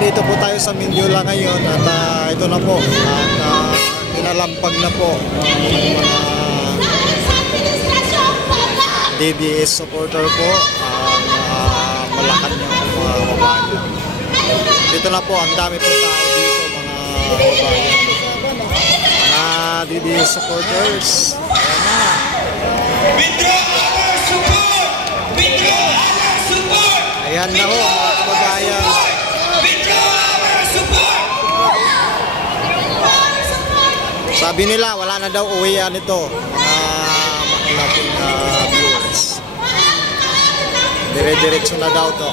nandito po tayo sa Mindiola ngayon at ito na po at pinalampag na po ang mga DDS supporter po ang Malacanang mga kababayan. Dito na po, ang dami po tao dito mga kababayan, mga DDS supporters. Ayan na ho mga kababayan. Sabi nila wala na daw uwian ito mga makilating viewers. Dire-diretso na daw to.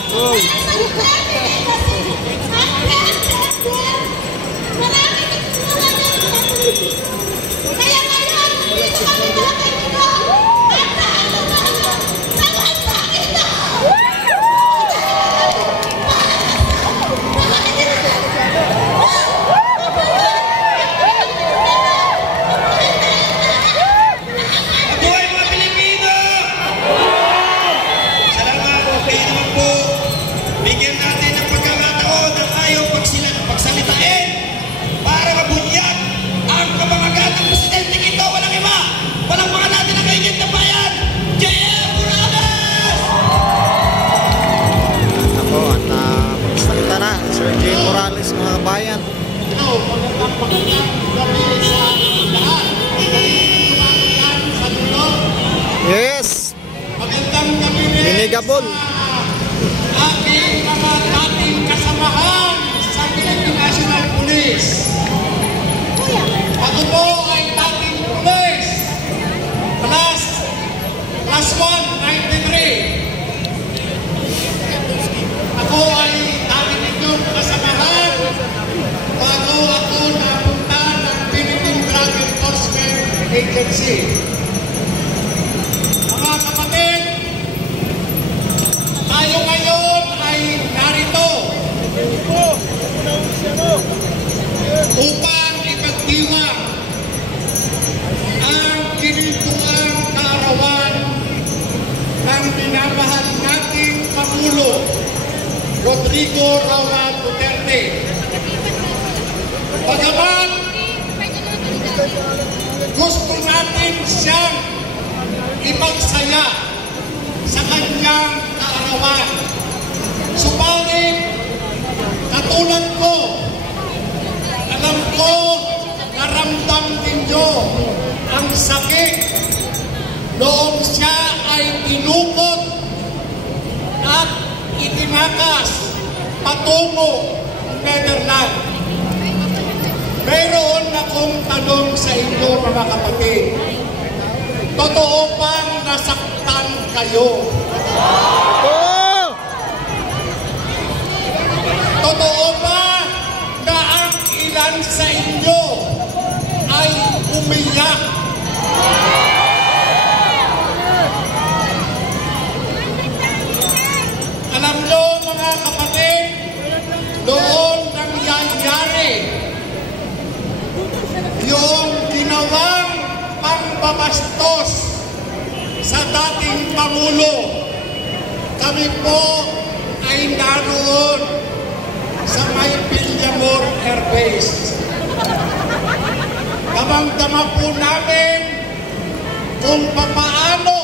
Yes. Minigabol. Aking mga dating kasamahan sa Philippine National Police. Ako po ay dating police. Class 1, 93. Ako ay dating inyong kasamahan bago ako napunta ng Philippine Drug Enforcement Agency. Mga kapatid, tayo ngayon ay narito upang ipagdiwang ang ginintuang kaarawan ng minamahal nating Pangulo Rodrigo Roa Duterte. Bagamat gusto natin siyang ipagsaya sa kanyang kaarawan. Subalit, katulad ko, alam ko, naramdam ninyo ang sakit noong siya ay tinukot at itinakas patungo Netherlands. Mayroon akong tanong sa inyo mga kapatid. Totoo bang nasaktan kayo? Totoo ba na ang ilan sa inyo ay umiyak? Alam nyo mga kapatid, doon nangyayari yung ginawang pambabastos sa dating Pangulo. Kami po ay naroon sa may Villamor Air Base. Damang-dama po namin kung papaano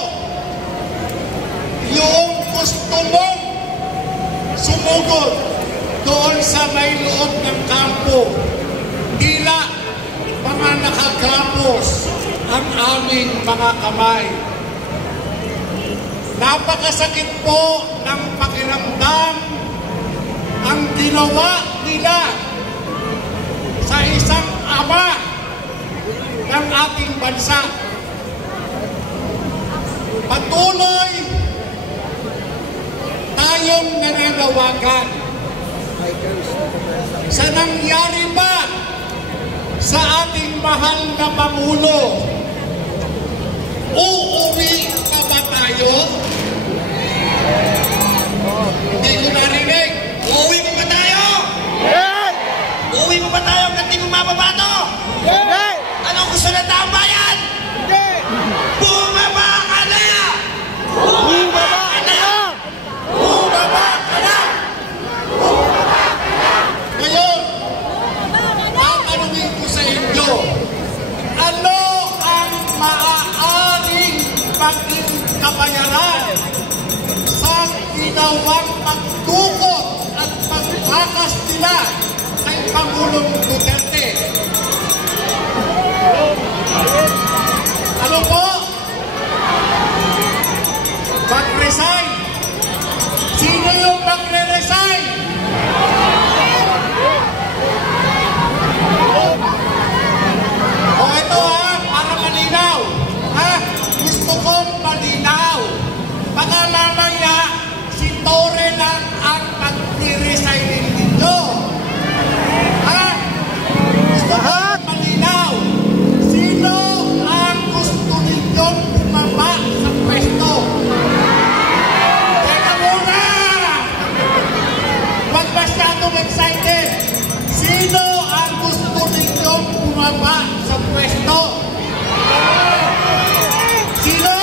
yung gusto mong sumugod doon sa may loob ng kampo. Tila mga nakagapos ang aming mga kamay. Napakasakit po ng pakiramdam ang ginawa nila sa isang ama ng ating bansa. Patuloy tayong nananawagan sa nangyari ba sa ating mahal na Pangulo. Uuwi pa ba tayo? Hindi ko narinig. Uuwi pa ba tayo? Uuwi pa ba tayo hanggang di bumababa to? Anong gusto ng taong bayan? Bumaba ka na! Bumaba ka na! Bumaba ka na! Bumaba ka na! ginawang pagdukot at pagbakas nila kay Pangulong Duterte. Ano po? Mag-resign. Sino yung magre-resign? O ito para malinaw. Gusto kong malinaw. Baka mamaya si Torre lang ang mag-resign ninyo. Gusto kong malinaw. Sino ang gusto ninyong bumaba sa pwesto? Teka muna! Huwag masyadong excited. Sino ang gusto ninyong bumaba sa pwesto? Sino?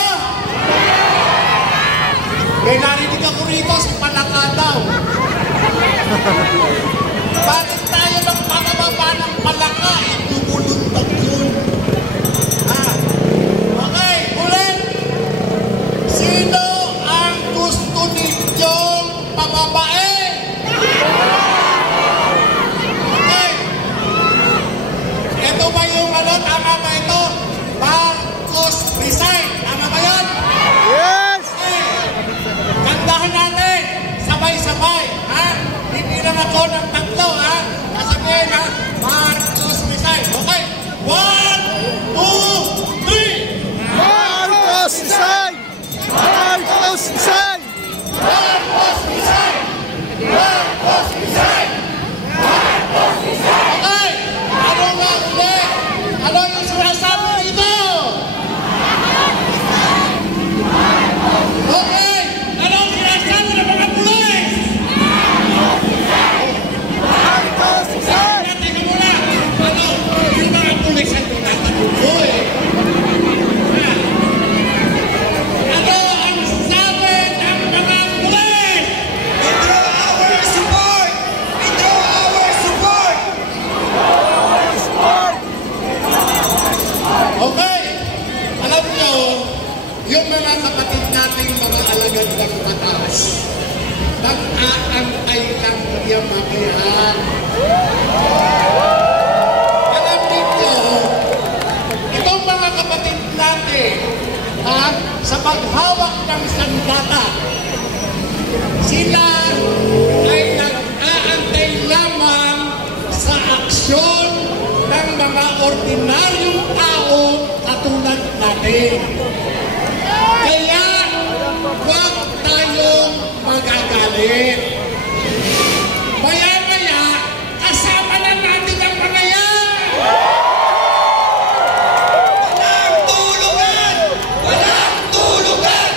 May narinig ako rito sa Palaka daw. Bakit tayo magpapababa ng Palaka? Lumuluntag yun. Okay, ulit. Sino ang gusto ninyong pababain? Okay. Ito ba yung tama ba ito? Marcos resign. Tama ba yun? Yes! Okay. Kandahan natin. Sabay-sabay. Hindi lang ako ng tatlo. Kasabihin Marcos resign. Okay. 1, 2, 3. Marcos resign! Marcos resign! Marcos resign! Marcos resign! Marcos resign! Okay! Ano nga ulit? Ano yung sinasabi dito? Okay! Ano yung sinasabi ng mga pulis? Marcos resign! Teka muna! Ano? Yung mga pulis ang tinatanong ko Ano ang sabi ng mga pulis? Withdraw our support! Withdraw our support! Okay. Alam nyo, yung mga kapatid nating mga alagad ng batas, mag-aantay lang yung mamayan. Alam ninyo, itong mga kapatid natin, sa paghawak ng sandata, sila ay nag-aantay lamang sa aksyon ng mga ordinaryong tao katulad natin. Kaya huwag tayong magagalit. Maya-maya, kasama na natin ang mga yan! Walang tulugan! Walang tulugan!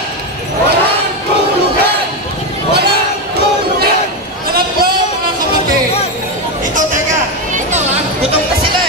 Walang tulugan! Walang tulugan! Alam po mga kapatid, Ito, teka! ito Gutom pa sila